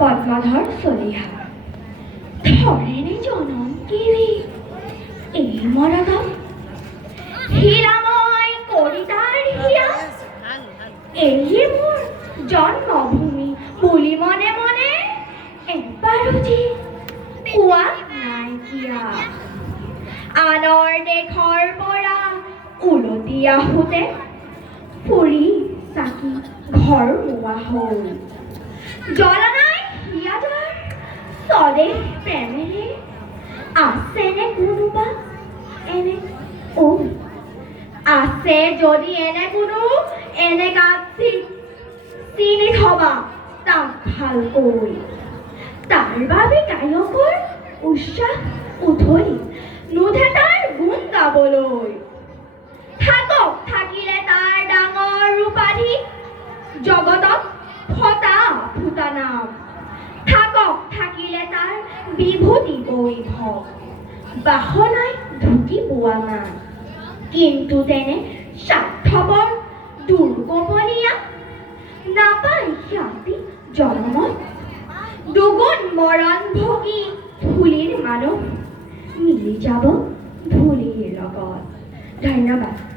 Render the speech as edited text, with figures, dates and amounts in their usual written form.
পদ্মধৰ চলিহা ধৰেনে জনম কিৰি এই মৰদম হীৰাময় কলিতাৰ হীৰা এয়ে মোৰ জন্মভূমি বুলি মনে মনে এবাৰো যি কোৱা নাইকিয়া আনৰ দেশৰ পৰা উলটি আহোঁতে ফুৰি চাকি ঘৰ মোৱা হ'ল জ্বলা নাই হিয়াজাৰ স্বদেশ প্ৰেমেৰে আছেনে কোনোবা এনে আছে যদি এনে কোনো এনে গাছি চিনি থবা তাক ভালকৈ তাৰ বাবে গায়কৰ উৎসাহ উঠলি নুঠে তাৰ গুণ গাবলৈ থাকক থাকিলে তাৰ ডাঙৰ উপাধি জগতত ফটা ফুটা নাম থাকক থাকিলে তাৰ বিভূতি বৈভৱ বাসনাই ঢুকি পোৱা নাই কিন্তু তেনে স্বাৰ্থপৰ দুৰ্গোপনীয়া নাপায় খ্যাতি জনমত দুগুণ মৰণ ভোগী ধূলিৰ মানুহ মিলি যাব ধূলিৰ লগত ধন্যবাদ।